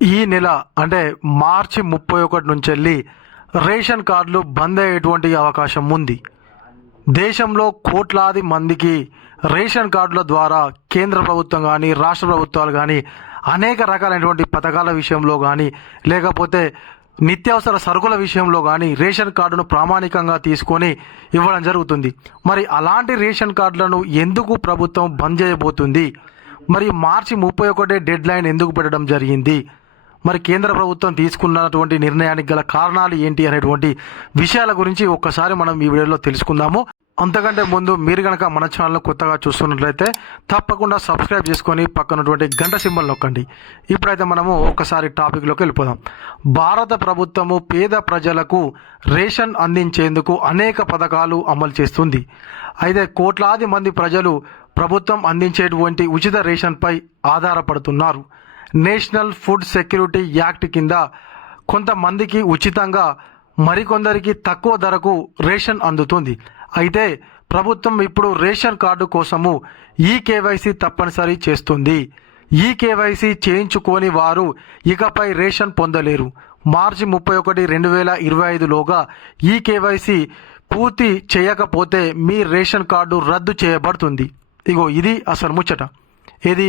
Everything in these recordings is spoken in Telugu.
ఈ నెల అంటే మార్చి 31 నుంచి వెళ్ళి రేషన్ కార్డులు బంద్ అయ్యేటువంటి అవకాశం ఉంది. దేశంలో కోట్లాది మందికి రేషన్ కార్డుల ద్వారా కేంద్ర ప్రభుత్వం కానీ రాష్ట్ర ప్రభుత్వాలు కానీ అనేక రకాలైనటువంటి పథకాల విషయంలో కానీ లేకపోతే నిత్యావసర సరుకుల విషయంలో కానీ రేషన్ కార్డును ప్రామాణికంగా తీసుకొని ఇవ్వడం జరుగుతుంది. మరి అలాంటి రేషన్ కార్డులను ఎందుకు ప్రభుత్వం బంద్ చేయబోతుంది? మరి మార్చి 31 డెడ్ లైన్ ఎందుకు పెట్టడం జరిగింది? మరి కేంద్ర ప్రభుత్వం తీసుకున్నటువంటి నిర్ణయానికి గల కారణాలు ఏంటి అనేటువంటి విషయాల గురించి ఒక్కసారి మనం ఈ వీడియోలో తెలుసుకుందాము. అంతకంటే ముందు మీరు కనుక మన ఛానల్ కొత్తగా చూస్తున్నట్లయితే తప్పకుండా సబ్స్క్రైబ్ చేసుకొని పక్కనటువంటి గంట సింబల్ నొక్కండి. ఇప్పుడైతే మనము ఒక్కసారి టాపిక్లోకి వెళ్ళిపోదాం. భారత ప్రభుత్వము పేద ప్రజలకు రేషన్ అందించేందుకు అనేక పథకాలు అమలు చేస్తుంది. అయితే కోట్లాది మంది ప్రజలు ప్రభుత్వం అందించేటువంటి ఉచిత రేషన్పై ఆధారపడుతున్నారు. నేషనల్ ఫుడ్ సెక్యూరిటీ యాక్ట్ కింద కొంతమందికి ఉచితంగా మరికొందరికి తక్కువ ధరకు రేషన్ అందుతుంది. అయితే ప్రభుత్వం ఇప్పుడు రేషన్ కార్డు కోసము ఈకేవైసీ తప్పనిసరి చేస్తుంది. ఈకేవైసీ చేయించుకోని వారు ఇకపై రేషన్ పొందలేరు. మార్చి 31, 2025లోగా ఈకేవైసీ పూర్తి చేయకపోతే మీ రేషన్ కార్డు రద్దు చేయబడుతుంది. ఇది అసలు ముచ్చట. ఇది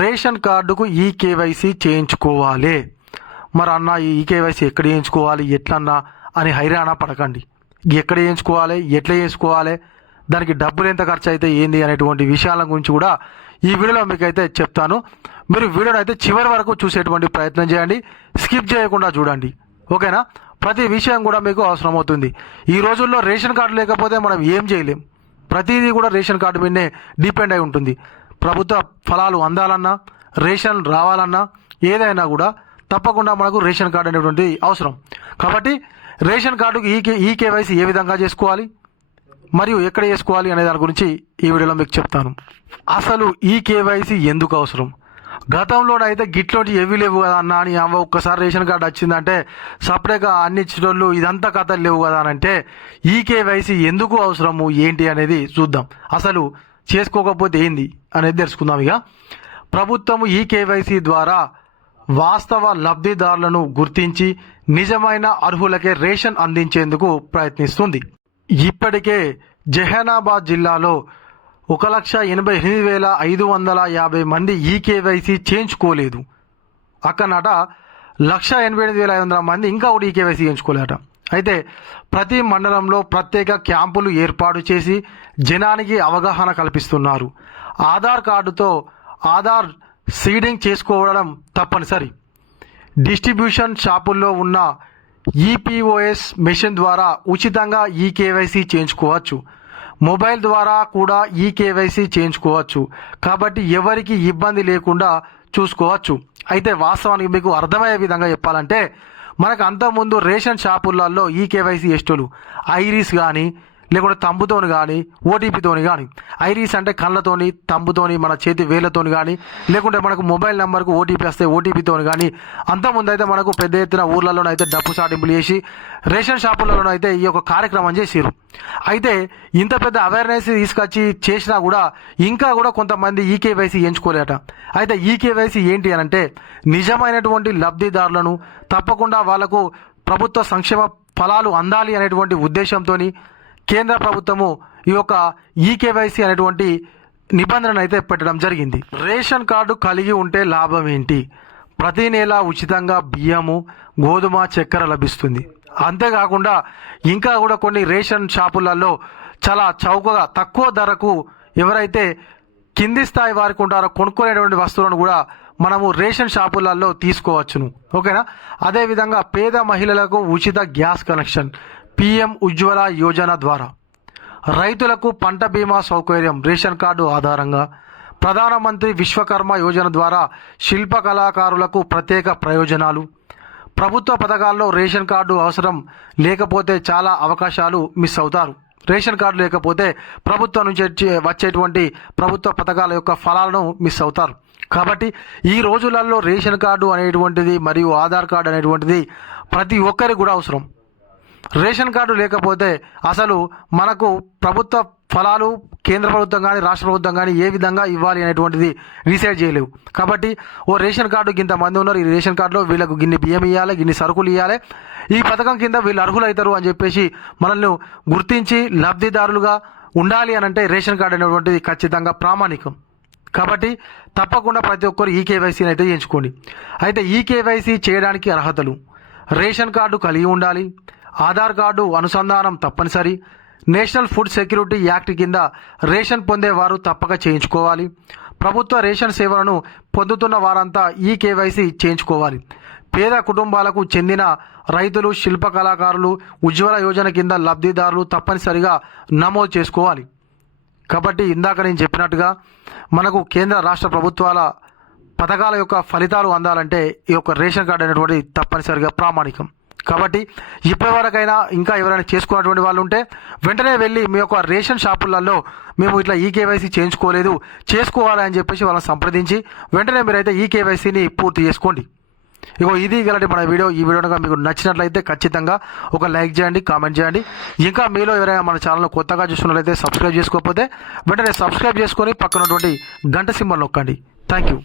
రేషన్ కార్డుకు ఈకేవైసీ చేయించుకోవాలి. మరి అన్న ఈ ఈకేవైసీ ఎక్కడ చేయించుకోవాలి ఎట్లన్నా అని హైరాణ పడకండి. ఎక్కడ చేయించుకోవాలి, ఎట్లా చేసుకోవాలి, దానికి డబ్బులు ఎంత ఖర్చు అయితే ఏంది అనేటువంటి విషయాల గురించి కూడా ఈ వీడియోలో మీకైతే చెప్తాను. మీరు వీడియోని అయితే చివరి వరకు చూసేటువంటి ప్రయత్నం చేయండి, స్కిప్ చేయకుండా చూడండి. ఓకేనా? ప్రతి విషయం కూడా మీకు అవసరం అవుతుంది. ఈ రోజుల్లో రేషన్ కార్డు లేకపోతే మనం ఏం చేయలేం. ప్రతిదీ కూడా రేషన్ కార్డు మీదనే డిపెండ్ అయి ఉంటుంది. ప్రభుత్వ ఫలాలు అందాలన్నా, రేషన్ రావాలన్నా, ఏదైనా కూడా తప్పకుండా మనకు రేషన్ కార్డు అనేటువంటిది అవసరం. కాబట్టి రేషన్ కార్డుకు ఈకేవైసీ ఏ విధంగా చేసుకోవాలి మరియు ఎక్కడ చేసుకోవాలి అనే దాని గురించి ఈ వీడియోలో మీకు చెప్తాను. అసలు ఈకేవైసీ ఎందుకు అవసరం? గతంలోనైతే గిట్లోటి ఏవి లేవు కదా అన్న అని ఒక్కసారి రేషన్ కార్డు వచ్చిందంటే సపరేట్గా అన్ని ఇచ్చేటోళ్ళు ఇదంతా కథలు లేవు కదా అని అంటే ఈకేవైసీ ఎందుకు అవసరము ఏంటి అనేది చూద్దాం. అసలు చేసుకోకపోతే ఏంది అనేది తెలుసుకుందాం. ఇక ప్రభుత్వము ఈకేవైసీ ద్వారా వాస్తవ లబ్ధిదారులను గుర్తించి నిజమైన అర్హులకే రేషన్ అందించేందుకు ప్రయత్నిస్తుంది. ఇప్పటికే జహనాబాద్ జిల్లాలో 1,88,550 మంది ఈకేవైసీ చేయించుకోలేదు. అక్కడనట 1,88,500 మంది ఇంకా కూడా ఈకేవైసీ చేయించుకోలేట. అయితే ప్రతి మండలంలో ప్రత్యేక క్యాంపులు ఏర్పాటు చేసి జనానికి అవగాహన కల్పిస్తున్నారు. ఆధార్ కార్డుతో ఆధార్ సీడింగ్ చేసుకోవడం తప్పనిసరి. డిస్ట్రిబ్యూషన్ షాపుల్లో ఉన్న ఈపీఓఎస్ మెషిన్ ద్వారా ఉచితంగా ఈకేవైసీ చేయించుకోవచ్చు. మొబైల్ ద్వారా కూడా ఈకేవైసీ చేయించుకోవచ్చు. కాబట్టి ఎవరికి ఇబ్బంది లేకుండా చూసుకోవచ్చు. అయితే వాస్తవానికి మీకు అర్థమయ్యే విధంగా చెప్పాలంటే మనకు అంతకుముందు రేషన్ షాపులలో ఈకేవైసీ చేసేటోళ్ళు ఐరిస్ కానీ లేకుంటే తంబుతోని కానీ ఓటీపీతోని కానీ, ఐరిస్ అంటే కళ్ళతోని, తంబుతోని, మన చేతి వేళ్లతోని కానీ, లేకుంటే మనకు మొబైల్ నెంబర్కు ఓటీపీ వస్తే ఓటీపీతోని కానీ, అంతకుముందు అయితే మనకు పెద్ద ఎత్తున ఊర్లలోనైతే డబ్బు సాటింపులు చేసి రేషన్ షాపులలోనైతే ఈ యొక్క కార్యక్రమం చేసారు. అయితే ఇంత పెద్ద అవేర్నెస్ తీసుకొచ్చి చేసినా కూడా ఇంకా కూడా కొంతమంది ఈకేవైసీ ఎంచుకోలేట. అయితే ఈకేవైసీ ఏంటి అని అంటే నిజమైనటువంటి లబ్ధిదారులను తప్పకుండా వాళ్లకు ప్రభుత్వ సంక్షేమ ఫలాలు అందాలి అనేటువంటి ఉద్దేశంతో కేంద్ర ప్రభుత్వము ఈ యొక్క ఈకేవైసీ అనేటువంటి నిబంధనను అయితే పెట్టడం జరిగింది. రేషన్ కార్డు కలిగి ఉంటే లాభం ఏంటి? ప్రతి నెల ఉచితంగా బియ్యము, గోధుమ, చక్కెర లభిస్తుంది. అంతేకాకుండా ఇంకా కూడా కొన్ని రేషన్ షాపులలో చాలా చౌకగా తక్కువ ధరకు ఎవరైతే కింది స్థాయి వారికి ఉంటారో కొనుక్కునేటువంటి వస్తువులను కూడా మనము రేషన్ షాపులలో తీసుకోవచ్చును. ఓకేనా? అదేవిధంగా పేద మహిళలకు ఉచిత gas connection PM Ujjwala Yojana ద్వారా, రైతులకు పంట బీమా సౌకర్యం రేషన్ కార్డు ఆధారంగా, ప్రధానమంత్రి విశ్వకర్మ యోజన ద్వారా శిల్ప కళాకారులకు ప్రత్యేక ప్రయోజనాలు. ప్రభుత్వ పథకాల్లో రేషన్ కార్డు అవసరం లేకపోతే చాలా అవకాశాలు మిస్ అవుతారు. రేషన్ కార్డు లేకపోతే ప్రభుత్వం నుంచి వచ్చేటువంటి ప్రభుత్వ పథకాల యొక్క ఫలాలను మిస్ అవుతారు. కాబట్టి ఈ రోజులలో రేషన్ కార్డు అనేటువంటిది మరియు ఆధార్ కార్డు అనేటువంటిది ప్రతి ఒక్కరికి కూడా అవసరం. రేషన్ కార్డు లేకపోతే అసలు మనకు ప్రభుత్వ ఫలాలు కేంద్ర ప్రభుత్వం కానీ రాష్ట్ర ప్రభుత్వం కానీ ఏ విధంగా ఇవ్వాలి అనేటువంటిది డిసైడ్ చేయలేవు. కాబట్టి ఓ రేషన్ కార్డు ఇంతమంది ఉన్నారు, ఈ రేషన్ కార్డులో వీళ్ళకు గిన్ని బియ్యం ఇవ్వాలి, గిన్ని సరుకులు ఇవ్వాలి, ఈ పథకం కింద వీళ్ళు అర్హులవుతారు అని చెప్పేసి మనల్ని గుర్తించి లబ్ధిదారులుగా ఉండాలి అని అంటే రేషన్ కార్డు అనేటువంటిది ఖచ్చితంగా ప్రామాణికం. కాబట్టి తప్పకుండా ప్రతి ఒక్కరు ఈ కేవైసీని అయితే చేయించుకోండి. అయితే ఈ కేవైసీ చేయడానికి అర్హతలు: రేషన్ కార్డు కలిగి ఉండాలి, ఆధార్ కార్డు అనుసంధానం తప్పనిసరి, నేషనల్ ఫుడ్ సెక్యూరిటీ యాక్ట్ కింద రేషన్ పొందేవారు తప్పక చేయించుకోవాలి, ప్రభుత్వ రేషన్ సేవలను పొందుతున్న వారంతా ఈ కేవైసీ చేయించుకోవాలి, పేద కుటుంబాలకు చెందిన రైతులు, శిల్ప కళాకారులు ఉజ్వల యోజన కింద లబ్ధిదారులు తప్పనిసరిగా నమోదు చేసుకోవాలి. కాబట్టి ఇందాక నేను చెప్పినట్టుగా మనకు కేంద్ర రాష్ట్ర ప్రభుత్వాల పథకాల యొక్క ఫలితాలు అందాలంటే ఈ యొక్క రేషన్ కార్డు అనేటువంటి తప్పనిసరిగా ప్రామాణికం. కాబట్టి ఇప్పటివరకైనా ఇంకా ఎవరైనా చేసుకున్నటువంటి వాళ్ళు ఉంటే వెంటనే వెళ్ళి మీ యొక్క రేషన్ షాపులలో మేము ఇట్లా ఈ కేవైసీ చేయించుకోలేదు, చేసుకోవాలి అని చెప్పేసి వాళ్ళని సంప్రదించి వెంటనే మీరైతే ఈ కేవైసీని పూర్తి చేసుకోండి. ఇగో ఇది ఇలాంటి మన వీడియో. ఈ వీడియో కనుక మీకు నచ్చినట్లయితే ఖచ్చితంగా ఒక లైక్ చేయండి, కామెంట్ చేయండి. ఇంకా మీలో ఎవరైనా మన ఛానల్ కొత్తగా చూస్తున్నట్లయితే సబ్స్క్రైబ్ చేసుకోకపోతే వెంటనే సబ్స్క్రైబ్ చేసుకొని పక్కనటువంటి గంట సింబల్ నొక్కండి. Thank you.